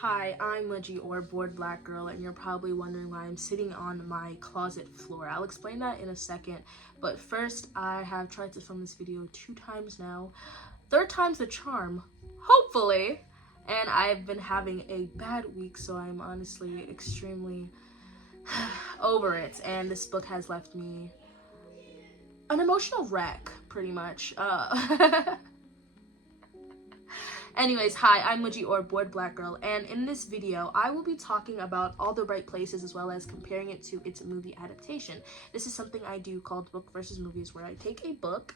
Hi, I'm Lidgy, or Bored Black Girl, and you're probably wondering why I'm sitting on my closet floor. I'll explain that in a second, but first, I have tried to film this video 2 times now. Third time's the charm, hopefully, and I've been having a bad week, so I'm honestly extremely over it, and this book has left me an emotional wreck, pretty much. Anyways, hi, I'm Lidgy, or Bored Black Girl, and in this video, I will be talking about All the Right Places as well as comparing it to its movie adaptation. This is something I do called Book versus Movies, where I take a book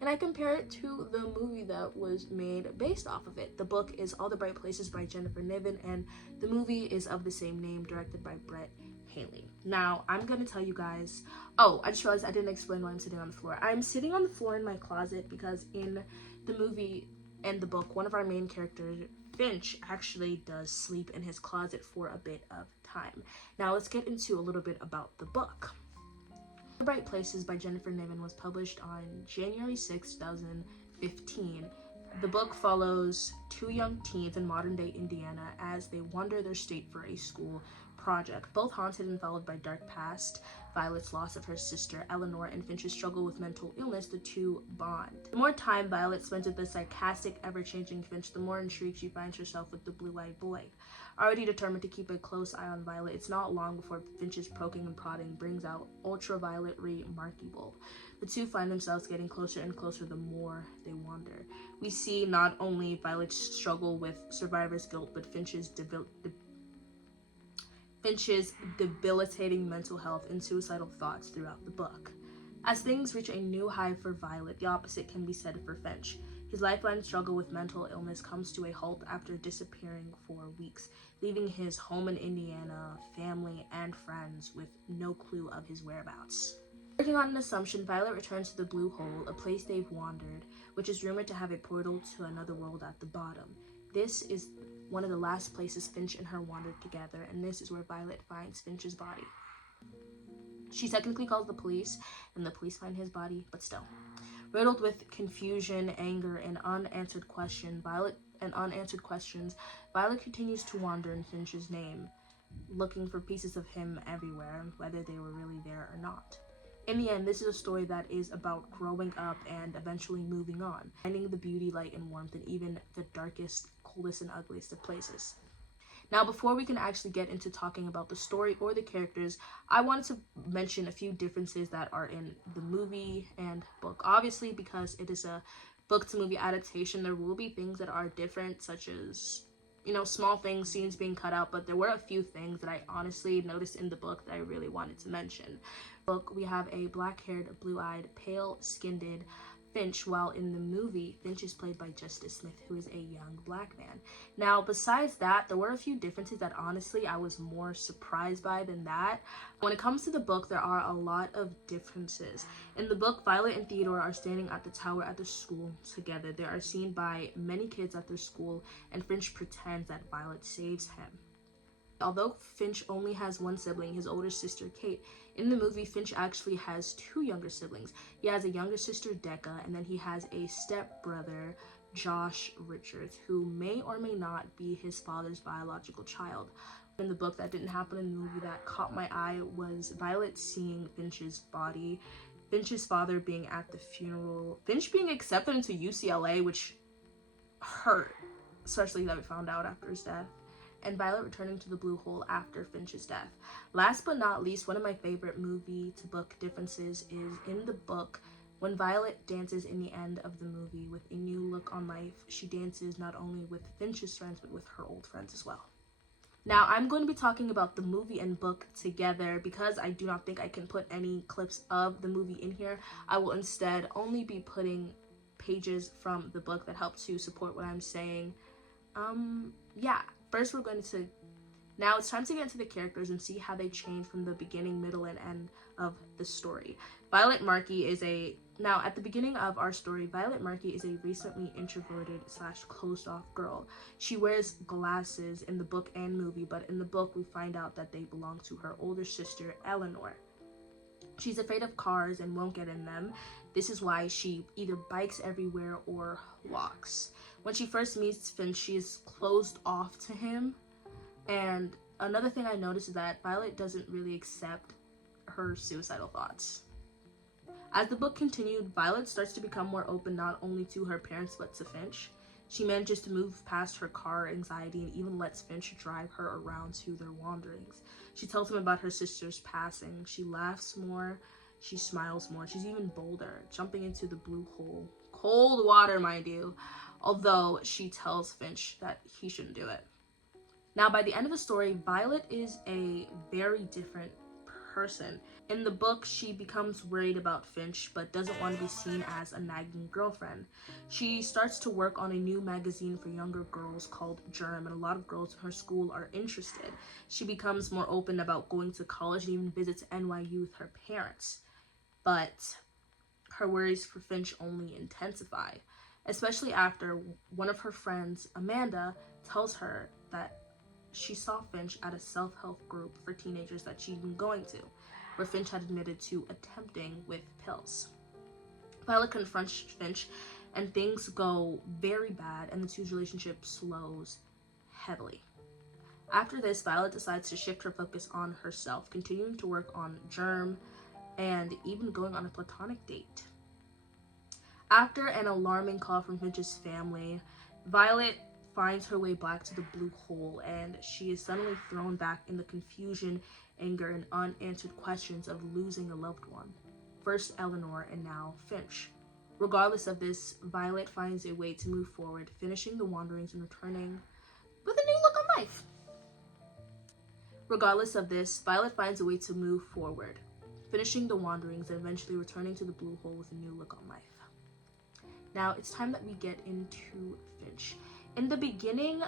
and I compare it to the movie that was made based off of it. The book is All the Bright Places by Jennifer Niven, and the movie is of the same name, directed by Brett Haley. Now, I'm gonna tell you guys, I just realized I didn't explain why I'm sitting on the floor. I'm sitting on the floor in my closet because in the movie and the book, one of our main characters, Finch, actually does sleep in his closet for a bit of time. Now let's get into a little bit about the book. The Bright Places by Jennifer Niven was published on January 6, 2015. The book follows 2 young teens in modern-day Indiana as they wander their state for a school project. Both haunted and followed by dark past, Violet's loss of her sister Eleanor, and Finch's struggle with mental illness, the two bond. The more time Violet spends with the sarcastic, ever-changing Finch, the more intrigued she finds herself with the blue-eyed boy. Already determined to keep a close eye on Violet, it's not long before Finch's poking and prodding brings out ultraviolet ray Markey bulb. The two find themselves getting closer and closer the more they wander. We see not only Violet's struggle with survivor's guilt, but Finch's debilitating mental health and suicidal thoughts throughout the book. As things reach a new high for Violet, the opposite can be said for Finch. His lifelong struggle with mental illness comes to a halt after disappearing for weeks, leaving his home in Indiana, family, and friends with no clue of his whereabouts. Working on an assumption, Violet returns to the Blue Hole, a place they've wandered, which is rumored to have a portal to another world at the bottom. This is one of the last places Finch and her wandered together, and this is where Violet finds Finch's body. She technically calls the police, and the police find his body, but still. Riddled with confusion, anger, and unanswered questions, Violet continues to wander in Finch's name, looking for pieces of him everywhere, whether they were really there or not. In the end, this is a story that is about growing up and eventually moving on, finding the beauty, light, and warmth in even the darkest, coldest, and ugliest of places. Now, before we can actually get into talking about the story or the characters, I wanted to mention a few differences that are in the movie and book. Obviously, because it is a book-to-movie adaptation, there will be things that are different, such as, small things, scenes being cut out, but there were a few things that I honestly noticed in the book that I really wanted to mention. Book, we have a black-haired, blue-eyed, pale-skinned Finch, while in the movie, Finch is played by Justice Smith, who is a young black man. Now, besides that, there were a few differences that honestly I was more surprised by than that. When it comes to the book, there are a lot of differences. In the book, Violet and Theodore are standing at the tower at the school together. They are seen by many kids at their school, and Finch pretends that Violet saves him. Although Finch only has one sibling, his older sister Kate, in the movie Finch actually has 2 younger siblings. He has a younger sister Decca, and then he has a stepbrother, Josh Richards, who may or may not be his father's biological child. In the book, that didn't happen. In the movie, that caught my eye was Violet seeing Finch's body, Finch's father being at the funeral, Finch being accepted into UCLA, which hurt, especially that we found out after his death, and Violet returning to the Blue Hole after Finch's death. Last but not least, one of my favorite movie to book differences is in the book, when Violet dances in the end of the movie with a new look on life, she dances not only with Finch's friends, but with her old friends as well. Now, I'm going to be talking about the movie and book together because I do not think I can put any clips of the movie in here. I will instead only be putting pages from the book that help to support what I'm saying. First, now it's time to get into the characters and see how they change from the beginning, middle, and end of the story. Now at the beginning of our story, Violet Markey is a recently introverted / closed off girl. She wears glasses in the book and movie, but in the book we find out that they belong to her older sister, Eleanor. She's afraid of cars and won't get in them. This is why she either bikes everywhere or walks. When she first meets Finch, she is closed off to him. And another thing I noticed is that Violet doesn't really accept her suicidal thoughts. As the book continued, Violet starts to become more open not only to her parents but to Finch. She manages to move past her car anxiety and even lets Finch drive her around to their wanderings. She tells him about her sister's passing. She laughs more, she smiles more, she's even bolder, jumping into the blue hole. Cold water, mind you, although she tells Finch that he shouldn't do it. Now, by the end of the story, Violet is a very different person. In the book, she becomes worried about Finch, but doesn't want to be seen as a nagging girlfriend. She starts to work on a new magazine for younger girls called Germ, and a lot of girls in her school are interested. She becomes more open about going to college and even visits NYU with her parents. But her worries for Finch only intensify, especially after one of her friends, Amanda, tells her that she saw Finch at a self-help group for teenagers that she'd been going to, where Finch had admitted to attempting with pills. Violet confronts Finch, and things go very bad, and the two's relationship slows heavily. After this, Violet decides to shift her focus on herself, continuing to work on Germ, and even going on a platonic date. After an alarming call from Finch's family, Violet finds her way back to the blue hole, and she is suddenly thrown back in the confusion, anger, and unanswered questions of losing a loved one. First Eleanor, and now Finch. Regardless of this, Violet finds a way to move forward, finishing the wanderings and returning with a new look on life. Regardless of this, Violet finds a way to move forward, finishing the wanderings and eventually returning to the blue hole with a new look on life. Now, it's time that we get into Finch. In the beginning,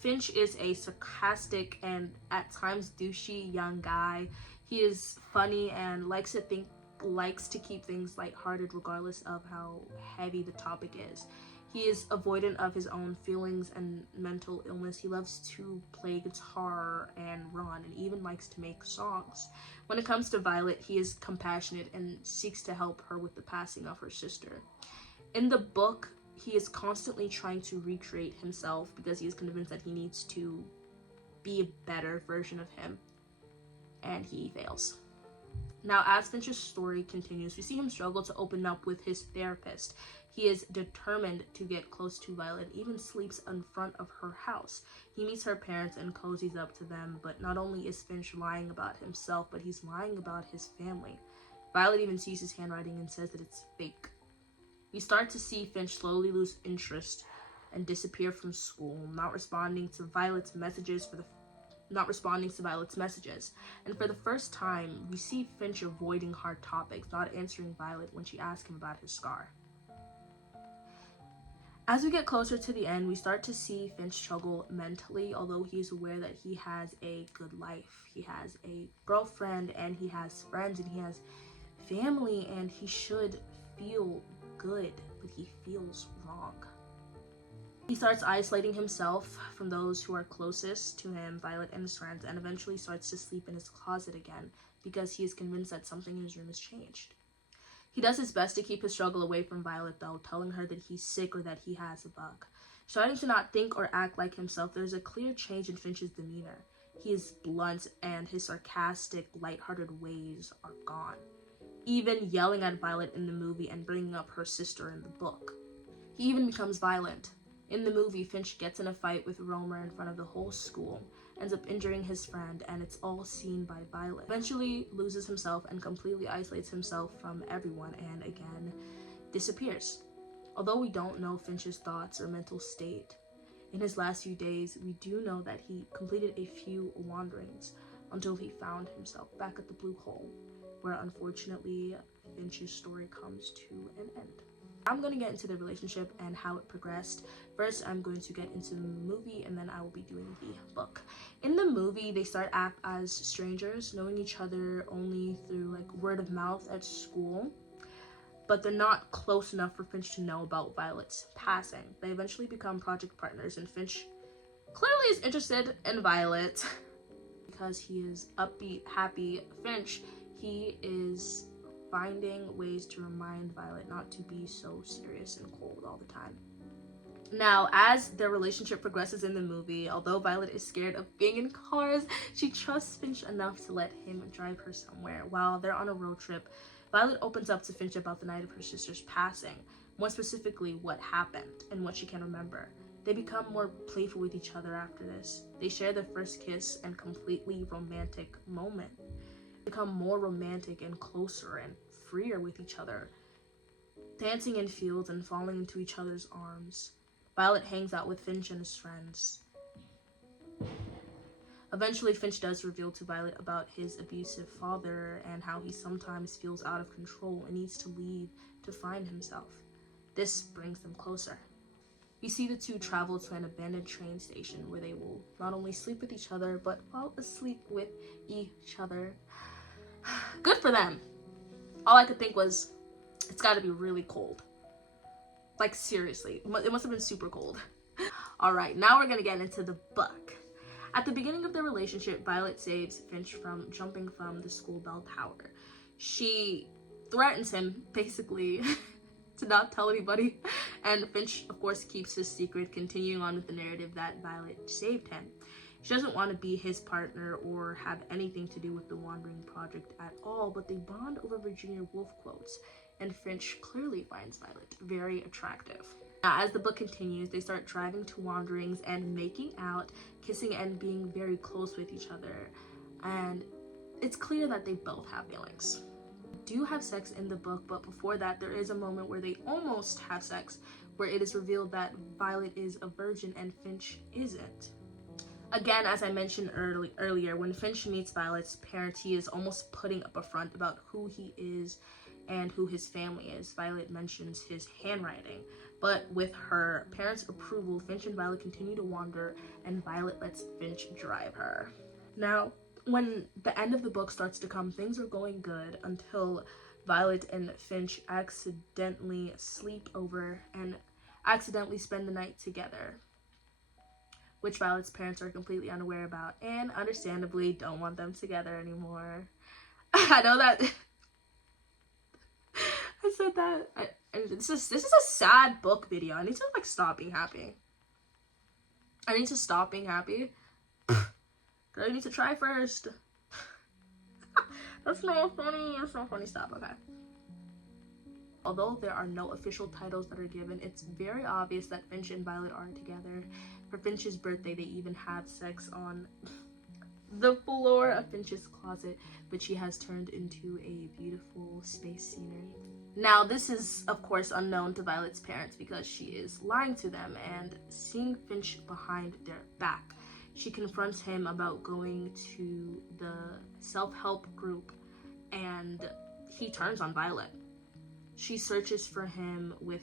Finch is a sarcastic and at times douchey young guy. He is funny and likes to keep things lighthearted regardless of how heavy the topic is. He is avoidant of his own feelings and mental illness. He loves to play guitar and run, and even likes to make songs. When it comes to Violet, he is compassionate and seeks to help her with the passing of her sister. In the book, he is constantly trying to recreate himself because he is convinced that he needs to be a better version of him, and he fails. Now, as Finch's story continues, we see him struggle to open up with his therapist. He is determined to get close to Violet and even sleeps in front of her house. He meets her parents and cozies up to them, but not only is Finch lying about himself, but he's lying about his family. Violet even sees his handwriting and says that it's fake. We start to see Finch slowly lose interest and disappear from school, not responding to Violet's messages. And for the first time, we see Finch avoiding hard topics, not answering Violet when she asks him about his scar. As we get closer to the end, we start to see Finch struggle mentally, although he is aware that he has a good life. He has a girlfriend, and he has friends, and he has family, and he should feel good, but he feels wrong. He starts isolating himself from those who are closest to him, Violet and his friends, and eventually starts to sleep in his closet again because he is convinced that something in his room has changed. He does his best to keep his struggle away from Violet, though, telling her that he's sick or that he has a bug. Starting to not think or act like himself, there's a clear change in Finch's demeanor. He is blunt, and his sarcastic, lighthearted ways are gone, even yelling at Violet in the movie and bringing up her sister in the book. He even becomes violent. In the movie, Finch gets in a fight with Romer in front of the whole school, ends up injuring his friend, and it's all seen by Violet. Eventually loses himself and completely isolates himself from everyone, and again disappears. Although we don't know Finch's thoughts or mental state, in his last few days, we do know that he completed a few wanderings until he found himself back at the blue hole, where unfortunately Finch's story comes to an end. I'm going to get into the relationship and how it progressed. First, I'm going to get into the movie, and then I will be doing the book. In the movie, they start out as strangers, knowing each other only through word of mouth at school, but they're not close enough for Finch to know about Violet's passing. They eventually become project partners, and Finch clearly is interested in Violet because he is upbeat, happy Finch. He is finding ways to remind Violet not to be so serious and cold all the time. Now, as their relationship progresses in the movie, although Violet is scared of being in cars, she trusts Finch enough to let him drive her somewhere. While they're on a road trip, Violet opens up to Finch about the night of her sister's passing, more specifically what happened and what she can remember. They become more playful with each other after this. They share their first kiss and completely romantic moment. They become more romantic and closer and freer with each other, dancing in fields and falling into each other's arms. Violet hangs out with Finch and his friends. Eventually, Finch does reveal to Violet about his abusive father and how he sometimes feels out of control and needs to leave to find himself. This brings them closer. We see the two travel to an abandoned train station where they will not only sleep with each other, but fall asleep with each other. Good for them. All I could think was, it's gotta be really cold. Like, seriously, it must have been super cold. All right, now we're gonna get into the book. At the beginning of their relationship, Violet saves Finch from jumping from the school bell tower. She threatens him, basically, to not tell anybody. And Finch, of course, keeps his secret, continuing on with the narrative that Violet saved him. She doesn't want to be his partner or have anything to do with the Wandering Project at all, but they bond over Virginia Woolf quotes, and Finch clearly finds Violet very attractive. Now, as the book continues, they start driving to wanderings and making out, kissing and being very close with each other, and it's clear that they both have feelings. They do have sex in the book, but before that, there is a moment where they almost have sex, where it is revealed that Violet is a virgin and Finch isn't. Again, as I mentioned earlier, when Finch meets Violet's parents, he is almost putting up a front about who he is and who his family is. Violet mentions his handwriting, but with her parents' approval, Finch and Violet continue to wander, and Violet lets Finch drive her. Now, when the end of the book starts to come, things are going good until Violet and Finch accidentally sleep over and accidentally spend the night together, which Violet's parents are completely unaware about and understandably don't want them together anymore. I know that I said that. This is a sad book video. I need to stop being happy. I need to stop being happy. Girl, you need to try first. That's not funny. That's not funny. Stop. Okay. Although there are no official titles that are given, it's very obvious that Finch and Violet are together. For Finch's birthday, they even have sex on the floor of Finch's closet, which he has turned into a beautiful space scenery. Now, this is, of course, unknown to Violet's parents because she is lying to them and seeing Finch behind their back. She confronts him about going to the self-help group, and he turns on Violet. She searches for him with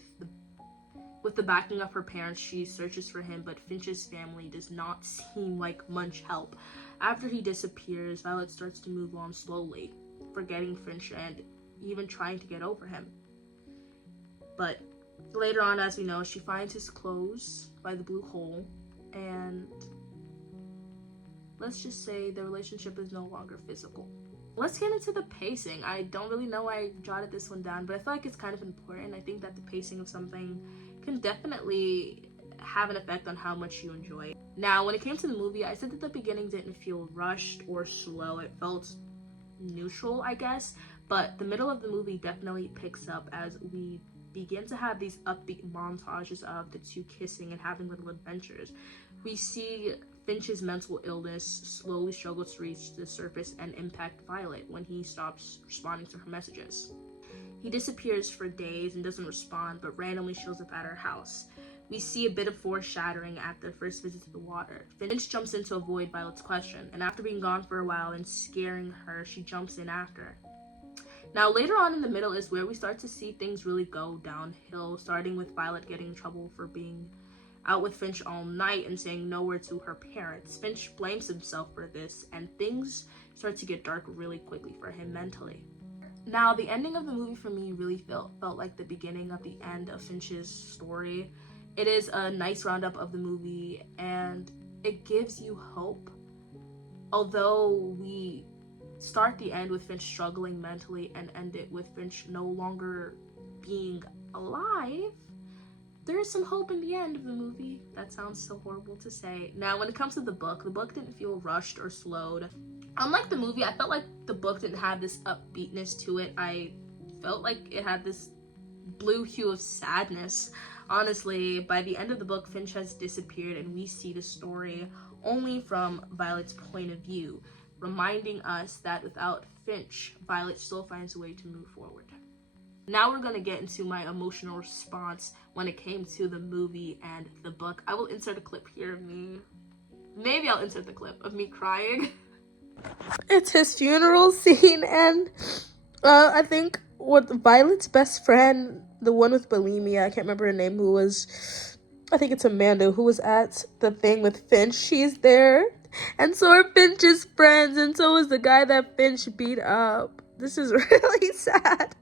the backing of her parents. She searches for him, but Finch's family does not seem like much help. After he disappears, Violet starts to move on slowly, forgetting Finch and even trying to get over him. But later on, as we know, she finds his clothes by the blue hole, and let's just say the relationship is no longer physical. Let's get into the pacing. I don't really know why I jotted this one down, but I feel like it's kind of important. I think that the pacing of something can definitely have an effect on how much you enjoy it. Now, when it came to the movie, I said that the beginning didn't feel rushed or slow. It felt neutral, I guess, but the middle of the movie definitely picks up as we begin to have these upbeat montages of the two kissing and having little adventures. We see Finch's mental illness slowly struggle to reach the surface and impact Violet when he stops responding to her messages. He disappears for days and doesn't respond, but randomly shows up at her house. We see a bit of foreshadowing at their first visit to the water. Finch jumps in to avoid Violet's question, and after being gone for a while and scaring her, she jumps in after. Now, later on in the middle is where we start to see things really go downhill, starting with Violet getting in trouble for being out with Finch all night and saying no word to her parents. Finch blames himself for this, and things start to get dark really quickly for him mentally. Now, the ending of the movie for me really felt like the beginning of the end of Finch's story. It is a nice roundup of the movie, and it gives you hope. Although we start the end with Finch struggling mentally and end it with Finch no longer being alive, there is some hope in the end of the movie. That sounds so horrible to say. Now, when it comes to the book didn't feel rushed or slowed. Unlike the movie, I felt like the book didn't have this upbeatness to it. I felt like it had this blue hue of sadness. Honestly, by the end of the book, Finch has disappeared and we see the story only from Violet's point of view, reminding us that without Finch, Violet still finds a way to move forward. Now we're gonna get into my emotional response when it came to the movie and the book. I will insert a clip here of me. Maybe I'll insert the clip of me crying. It's his funeral scene, and I think with Violet's best friend, the one with bulimia, I can't remember her name, I think it's Amanda, who was at the thing with Finch. She's there, and so are Finch's friends, and so is the guy that Finch beat up. This is really sad.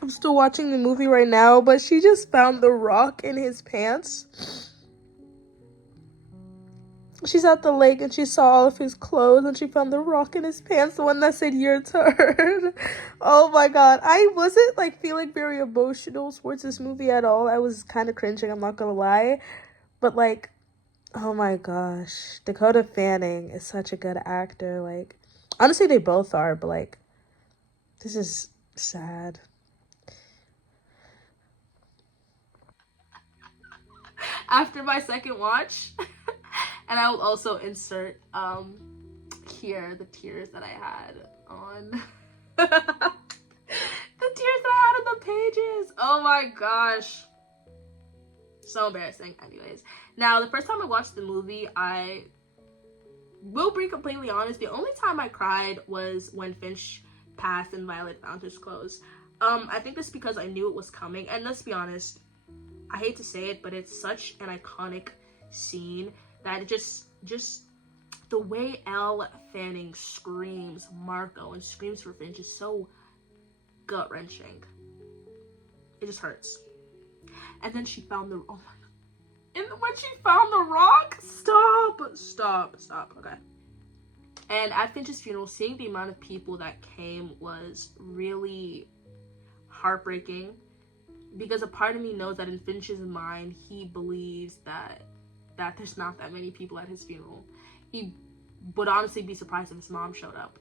I'm still watching the movie right now, but she just found the rock in his pants. She's at the lake and she saw all of his clothes and she found the rock in his pants, the one that said "your turn." Oh my god. I wasn't like feeling very emotional towards this movie at all. I was kind of cringing, I'm not gonna lie. But like, oh my gosh. Dakota Fanning is such a good actor. Like, honestly, they both are, but like, this is sad. After my second watch, and I will also insert here the tears that I had on the tears that I had on the pages. Oh my gosh, so embarrassing. Anyways, now the first time I watched the movie, I will be completely honest, the only time I cried was when Finch passed and Violet found his clothes. I think that's because I knew it was coming, and let's be honest, I hate to say it, but it's such an iconic scene that it just the way Elle Fanning screams Marco and screams for Finch is so gut-wrenching. It just hurts. And then she found the, oh my god. And when she found the rock, stop, okay. And at Finch's funeral, seeing the amount of people that came was really heartbreaking, because a part of me knows that in Finch's mind, he believes that there's not that many people at his funeral. He would honestly be surprised if his mom showed up.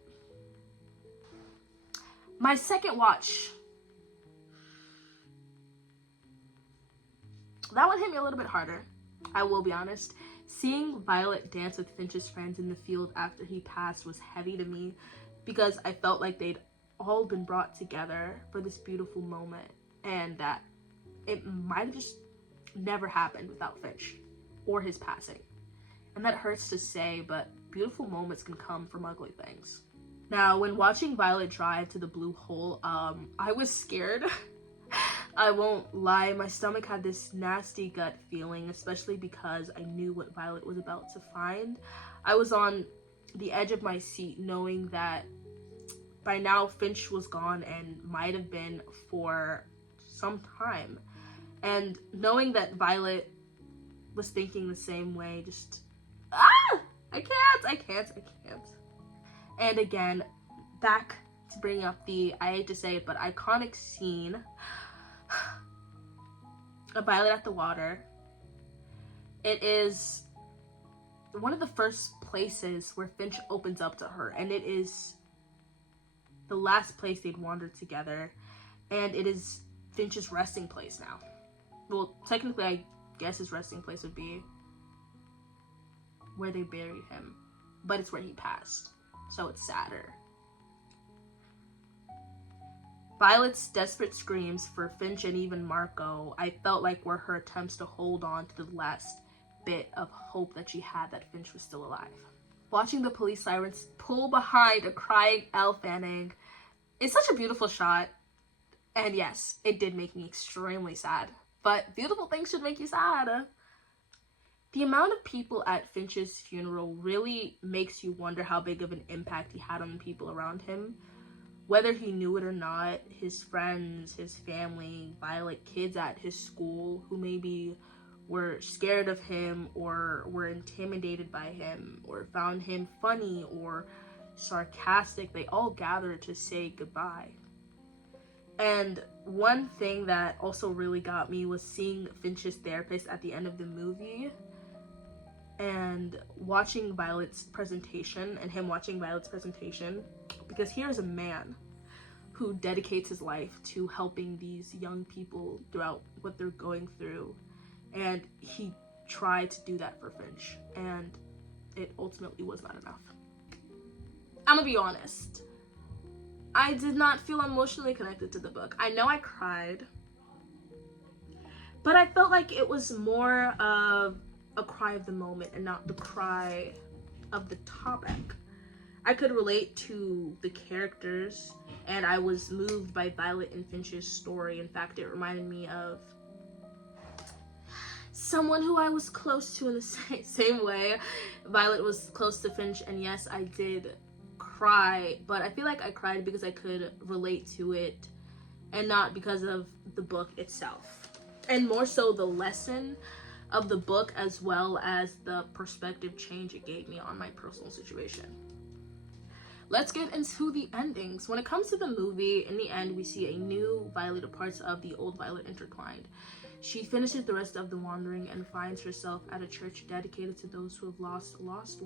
My second watch, that one hit me a little bit harder, I will be honest. Seeing Violet dance with Finch's friends in the field after he passed was heavy to me, because I felt like they'd all been brought together for this beautiful moment, and that it might have just never happened without Finch or his passing. And that hurts to say, but beautiful moments can come from ugly things. Now, when watching Violet drive to the blue hole, I was scared. I won't lie, my stomach had this nasty gut feeling, especially because I knew what Violet was about to find. I was on the edge of my seat, knowing that by now Finch was gone and might have been for some time. And knowing that Violet was thinking the same way, just, I can't. And again, back to bring up the, I hate to say it, but iconic scene of Violet at the water. It is one of the first places where Finch opens up to her, and it is the last place they'd wandered together, and it is Finch's resting place now. Well, technically, I guess his resting place would be where they buried him, but it's where he passed, so it's sadder. Violet's desperate screams for Finch and even Marco, I felt like were her attempts to hold on to the last bit of hope that she had that Finch was still alive. Watching the police sirens pull behind a crying Elle Fanning is such a beautiful shot, and yes, it did make me extremely sad, but beautiful things should make you sad. The amount of people at Finch's funeral really makes you wonder how big of an impact he had on the people around him. Whether he knew it or not, his friends, his family, Violet, kids at his school who maybe were scared of him or were intimidated by him or found him funny or sarcastic, they all gathered to say goodbye. And one thing that also really got me was seeing Finch's therapist at the end of the movie and watching Violet's presentation, and him watching Violet's presentation, because here's a man who dedicates his life to helping these young people throughout what they're going through, and he tried to do that for Finch, and it ultimately was not enough. I'm gonna be honest, I did not feel emotionally connected to the book. I know I cried, but I felt like it was more of a cry of the moment and not the cry of the topic. I could relate to the characters, and I was moved by Violet and Finch's story. In fact, it reminded me of someone who I was close to in the same way. Violet was close to Finch, and yes, I did cry, but I feel like I cried because I could relate to it and not because of the book itself. And more so the lesson of the book, as well as the perspective change it gave me on my personal situation. Let's get into the endings. When it comes to the movie, in the end, we see a new Violet or parts of the old Violet intertwined. She finishes the rest of the wandering and finds herself at a church dedicated to those who have lost loved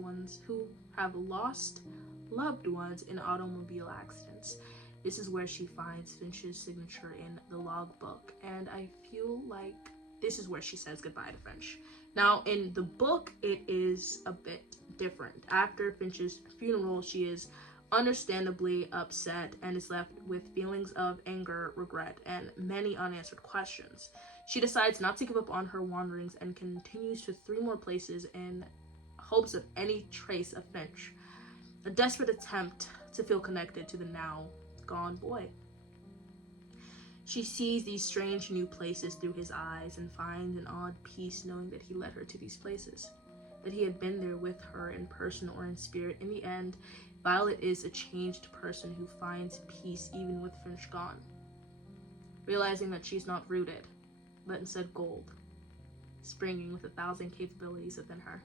ones in automobile accidents. This is where she finds Finch's signature in the logbook, and I feel like this is where she says goodbye to Finch. Now, in the book, it is a bit different. After Finch's funeral, she is understandably upset and is left with feelings of anger, regret, and many unanswered questions. She decides not to give up on her wanderings and continues to 3 more places in hopes of any trace of Finch. A desperate attempt to feel connected to the now gone boy. She sees these strange new places through his eyes and finds an odd peace knowing that he led her to these places, that he had been there with her in person or in spirit. In the end, Violet is a changed person who finds peace even with Finch gone, realizing that she's not rooted, but instead gold, springing with 1,000 capabilities within her.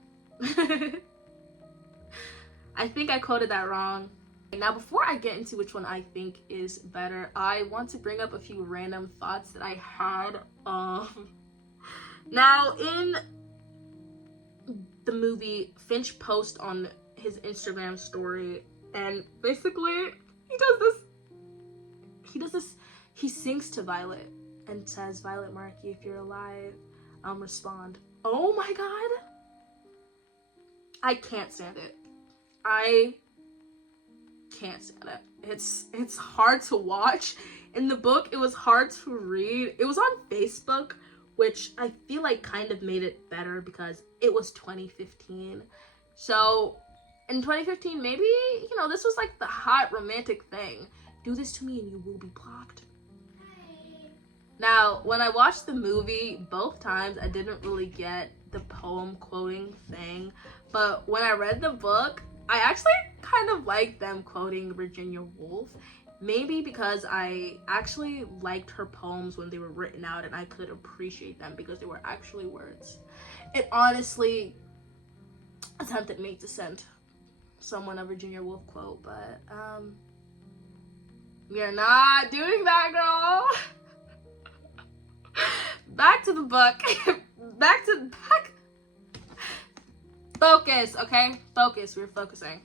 I think I quoted that wrong. Now, before I get into which one I think is better, I want to bring up a few random thoughts that I had. Now, in the movie, Finch posts on his Instagram story, and basically, he sings to Violet and says, "Violet Markey, if you're alive, respond." Oh my god! I can't stand it. I can't stand it. It's hard to watch. In the book, it was hard to read. It was on Facebook, which I feel like kind of made it better because it was 2015. So in 2015, maybe, this was like the hot romantic thing. Do this to me and you will be blocked. Now, when I watched the movie, both times I didn't really get the poem quoting thing, but when I read the book, I actually kind of liked them quoting Virginia Woolf, maybe because I actually liked her poems when they were written out and I could appreciate them because they were actually words. It honestly tempted me to send someone a Virginia Woolf quote, but we are not doing that, girl. Back to the book. Back. Focus, okay? Focus. We're focusing.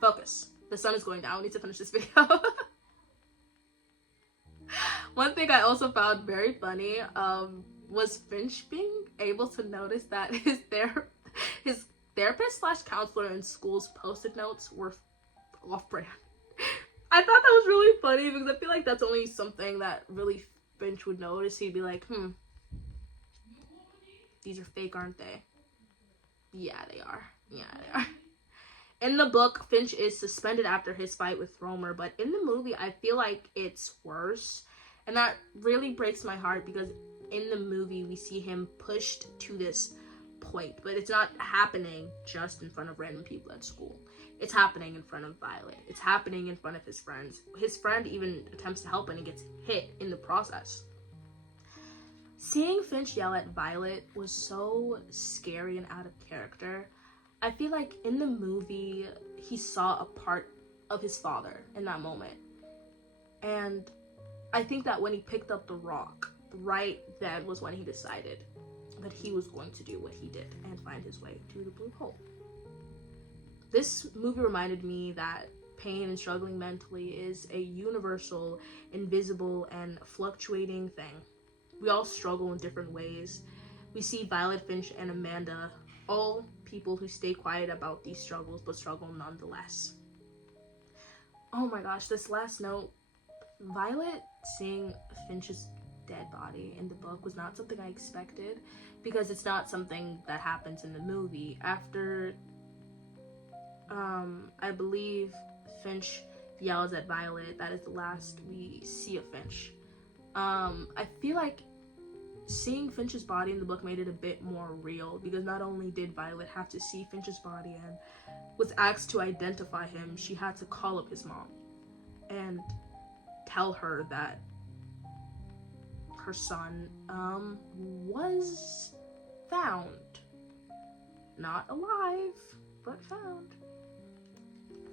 Focus. The sun is going down. We need to finish this video. One thing I also found very funny was Finch being able to notice that his therapist / counselor in school's post-it notes were off-brand. I thought that was really funny because I feel like that's only something that really Finch would notice. He'd be like, these are fake, aren't they? Yeah, they are. In the book, Finch is suspended after his fight with Romer, but in the movie, I feel like it's worse. And that really breaks my heart because in the movie, we see him pushed to this point, but it's not happening just in front of random people at school. It's happening in front of Violet. It's happening in front of his friends. His friend even attempts to help and he gets hit in the process. Seeing Finch yell at Violet was so scary and out of character. I feel like in the movie, he saw a part of his father in that moment. And I think that when he picked up the rock, right then was when he decided that he was going to do what he did and find his way to the blue hole. This movie reminded me that pain and struggling mentally is a universal, invisible, and fluctuating thing. We all struggle in different ways. We see Violet, Finch, and Amanda, all people who stay quiet about these struggles but struggle nonetheless. Oh my gosh, this last note, Violet seeing Finch's dead body in the book was not something I expected, because it's not something that happens in the movie. After I believe Finch yells at Violet, that is the last we see of Finch. I feel like seeing Finch's body in the book made it a bit more real, because not only did Violet have to see Finch's body and was asked to identify him, she had to call up his mom and tell her that her son was found. Not alive, but found.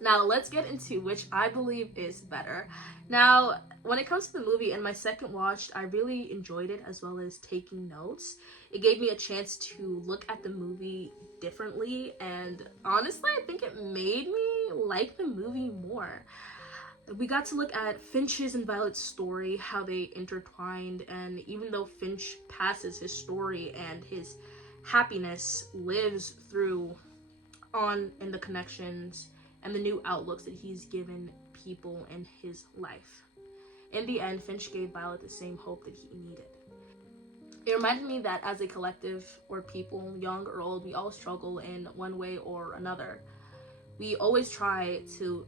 Now let's get into which I believe is better. Now, when it comes to the movie, in my second watch, I really enjoyed it, as well as taking notes. It gave me a chance to look at the movie differently, and honestly, I think it made me like the movie more. We got to look at Finch's and Violet's story, how they intertwined, and even though Finch passes, his story and his happiness lives through on in the connections and the new outlooks that he's given people in his life. In the end, Finch gave Violet the same hope that he needed. It reminded me that as a collective, or people, young or old, we all struggle in one way or another. We always try to,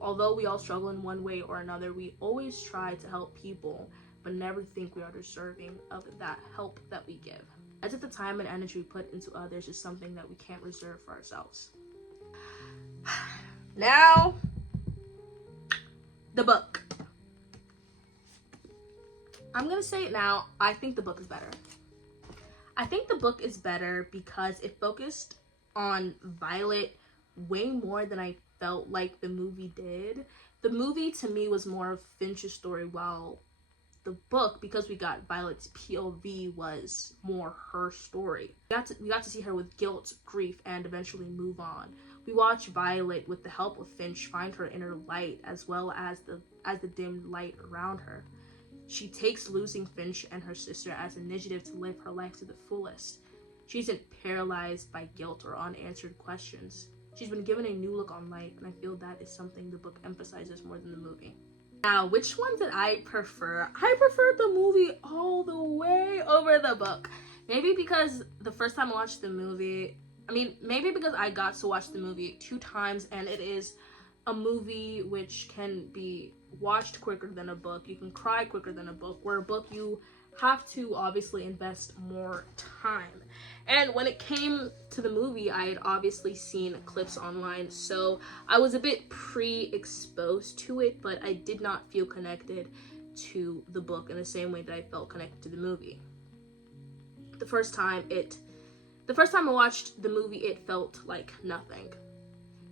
although we all struggle in one way or another, we always try to help people, but never think we are deserving of that help that we give. As if the time and energy we put into others is something that we can't reserve for ourselves. Now, the book. I'm gonna say it now, I think the book is better. I think the book is better because it focused on Violet way more than I felt like the movie did. The movie to me was more of Finch's story, while the book, because we got Violet's POV, was more her story. We got to see her with guilt, grief, and eventually move on. We watch Violet, with the help of Finch, find her inner light, as well as the dimmed light around her. She takes losing Finch and her sister as initiative to live her life to the fullest. She isn't paralyzed by guilt or unanswered questions. She's been given a new look on life, and I feel that is something the book emphasizes more than the movie. Now, which one did I prefer? I preferred the movie all the way over the book. Maybe because the first time I watched the movie, maybe because I got to watch the movie 2 times, and it is a movie which can be watched quicker than a book. You can cry quicker than a book, where a book you have to obviously invest more time. And when it came to the movie, I had obviously seen clips online, so I was a bit pre-exposed to it, but I did not feel connected to the book in the same way that I felt connected to the movie. The first time I watched the movie, it felt like nothing.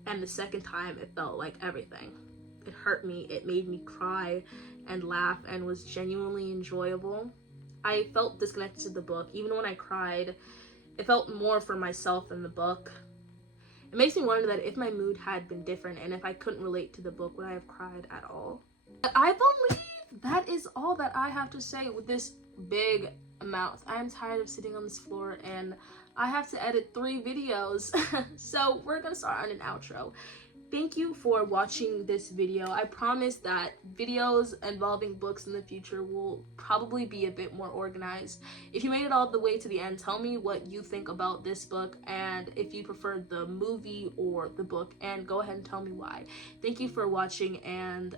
And the second time, it felt like everything. It hurt me, it made me cry and laugh, and was genuinely enjoyable. I felt disconnected to the book. Even when I cried, it felt more for myself than the book. It makes me wonder that if my mood had been different, and if I couldn't relate to the book, would I have cried at all? But I believe that is all that I have to say with this big mouth. I'm tired of sitting on this floor, and I have to edit 3 videos. So we're gonna start on an outro. Thank you for watching this video. I promise that videos involving books in the future will probably be a bit more organized. If you made it all the way to the end, tell me what you think about this book, and if you prefer the movie or the book, and go ahead and tell me why. Thank you for watching, and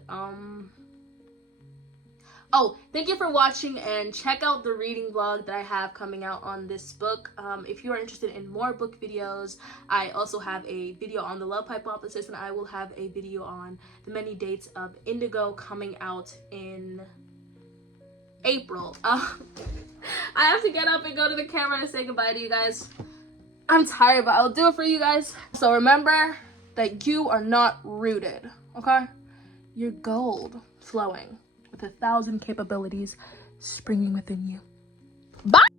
thank you for watching, and check out the reading vlog that I have coming out on this book. If you are interested in more book videos, I also have a video on the love hypothesis, and I will have a video on the many dates of Indigo coming out in April. I have to get up and go to the camera and say goodbye to you guys. I'm tired, but I'll do it for you guys. So remember that you are not rooted, okay? You're gold flowing with 1,000 capabilities springing within you. Bye!